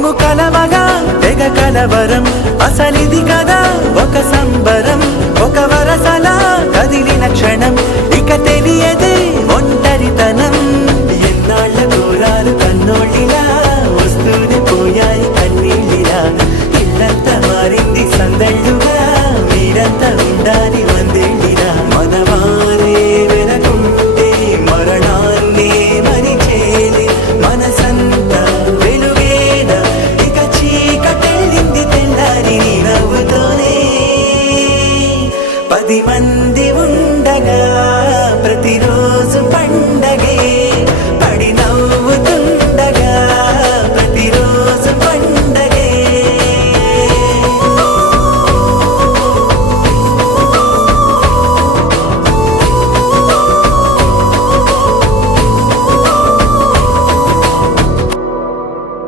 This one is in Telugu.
మేము కలవగా తెగ కలవరం అసలిది కదా ఒక సంబరం ఒక వరసలా కదిలిన క్షణం